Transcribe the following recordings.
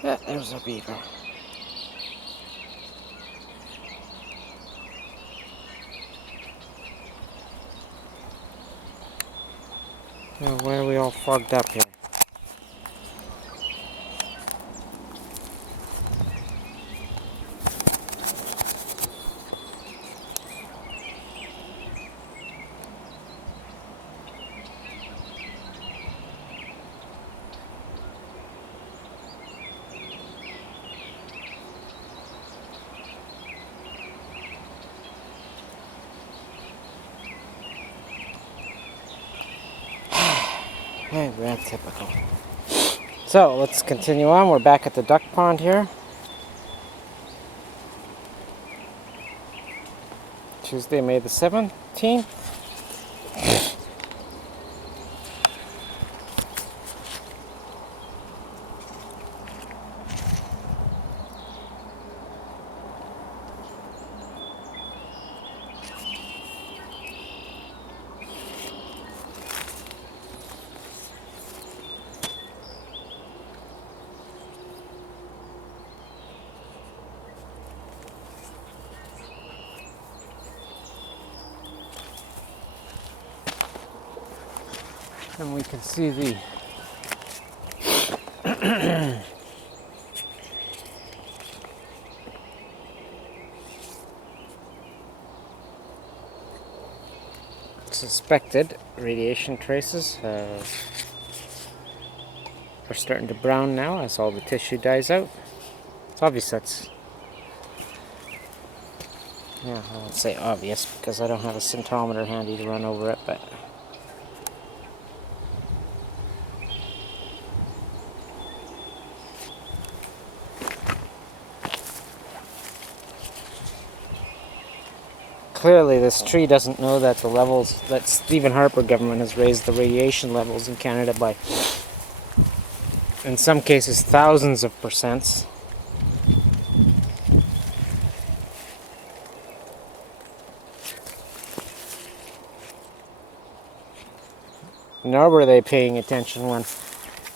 Yeah, there's a beaver. Oh, why are we all fogged up here? Very typical. So let's continue on. We're back at the duck pond here. Tuesday, May the 17th. And we can see the suspected radiation traces are starting to brown now as all the tissue dies out. It's obvious that's, yeah, I won't say obvious because I don't have a scintometer handy to run over it, but clearly this tree doesn't know that the levels, that Stephen Harper government has raised the radiation levels in Canada by, in some cases, thousands of percents. Nor were they paying attention when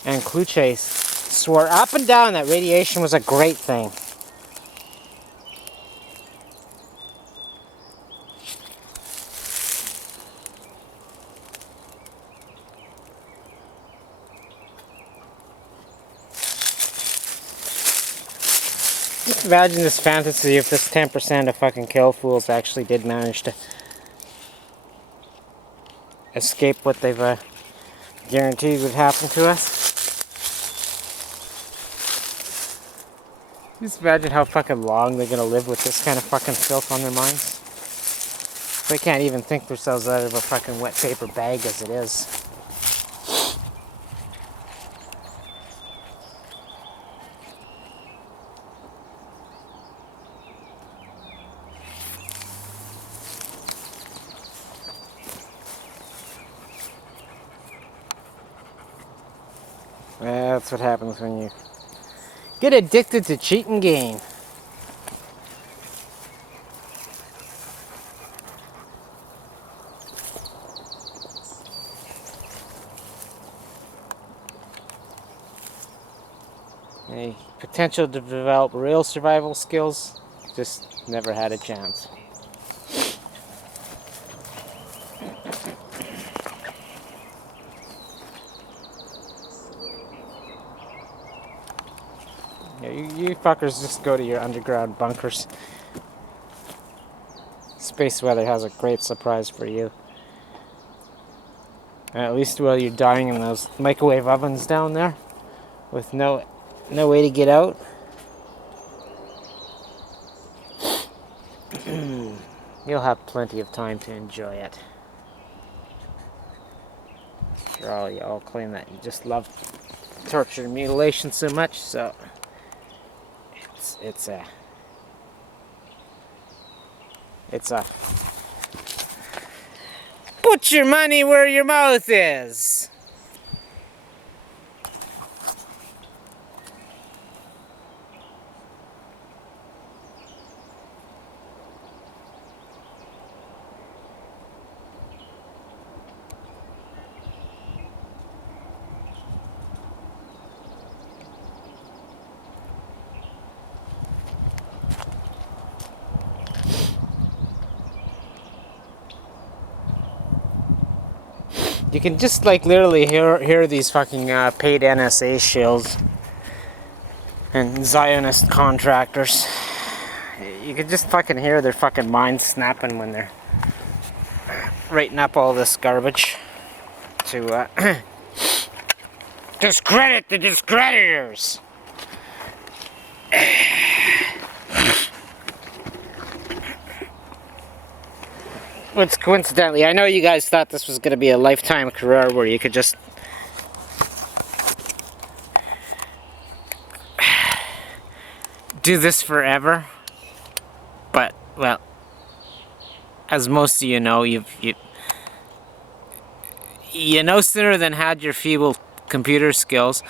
Anne Cloutier swore up and down that radiation was a great thing. Just imagine this fantasy if this 10% of fucking kill fools actually did manage to escape what they've guaranteed would happen to us. Just imagine how fucking long they're gonna live with this kind of fucking filth on their minds. They can't even think themselves out of a fucking wet paper bag as it is. That's what happens when you get addicted to cheat and gain. Any potential to develop real survival skills, just never had a chance. Yeah, you fuckers just go to your underground bunkers. Space weather has a great surprise for you. At least while you're dying in those microwave ovens down there, with no way to get out. You'll have plenty of time to enjoy it. Sure, all y'all claim that you just love torture and mutilation so much, so it's a put your money where your mouth is. You can just like literally hear these fucking paid NSA shills and Zionist contractors. You can just fucking hear their fucking minds snapping when they're writing up all this garbage to discredit the discreditors. Which coincidentally, I know you guys thought this was going to be a lifetime career where you could just do this forever. But, well, as most of you know, you no sooner than had your feeble computer skills,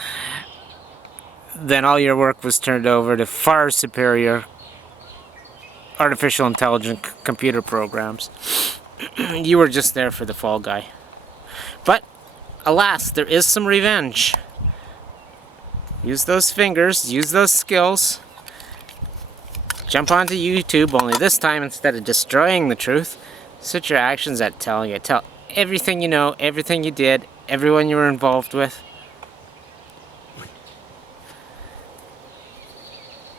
then all your work was turned over to far superior artificial intelligent computer programs. You were just there for the fall guy. But, alas, there is some revenge. Use those fingers, use those skills. Jump onto YouTube, only this time, instead of destroying the truth, set your actions at telling it. Tell everything you know, everything you did, everyone you were involved with.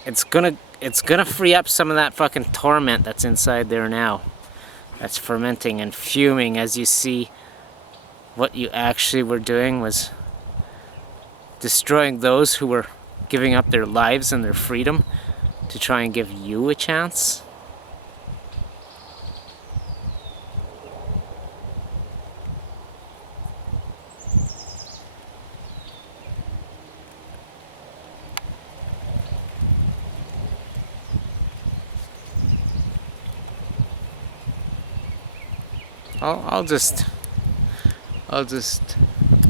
It's gonna free up some of that fucking torment that's inside there now. That's fermenting and fuming as you see what you actually were doing was destroying those who were giving up their lives and their freedom to try and give you a chance. I'll just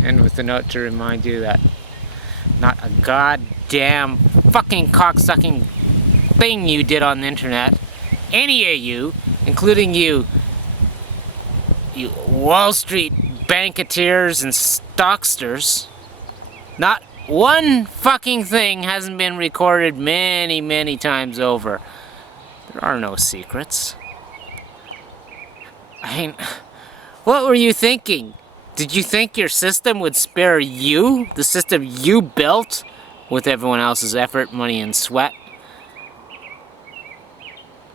end with a note to remind you that not a goddamn fucking cocksucking thing you did on the internet, any of you, including you Wall Street banketeers and stocksters, not one fucking thing hasn't been recorded many, many times over. There are no secrets. I mean, what were you thinking? Did you think your system would spare you, the system you built, with everyone else's effort, money, and sweat,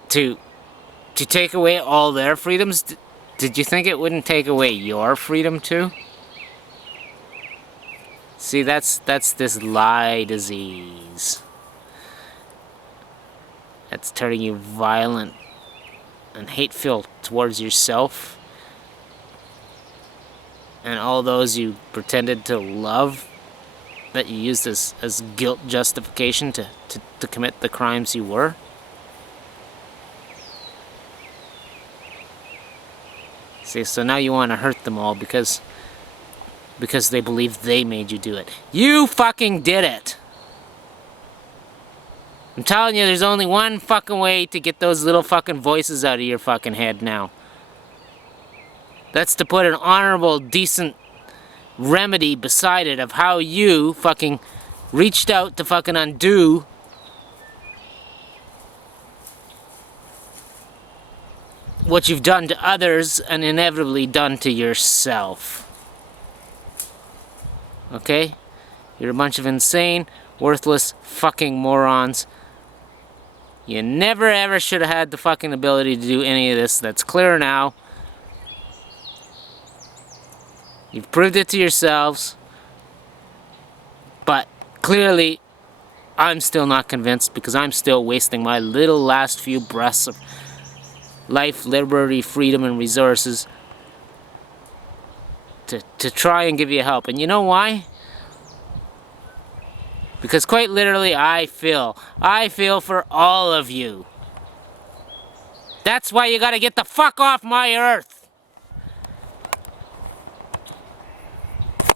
to take away all their freedoms? Did you think it wouldn't take away your freedom too? See, that's this lie disease. That's turning you violent and hateful towards yourself and all those you pretended to love, that you used as guilt justification to commit the crimes you were. See, so now you want to hurt them all because they believe they made you do it. You fucking did it! I'm telling you, there's only one fucking way to get those little fucking voices out of your fucking head now. That's to put an honorable, decent remedy beside it of how you fucking reached out to fucking undo what you've done to others and inevitably done to yourself. Okay? You're a bunch of insane, worthless fucking morons. You never ever should have had the fucking ability to do any of this. That's clear now. You've proved it to yourselves. But clearly, I'm still not convinced, because I'm still wasting my little last few breaths of life, liberty, freedom, and resources to try and give you help. And you know why? Because quite literally, I feel for all of you. That's why you gotta get the fuck off my earth.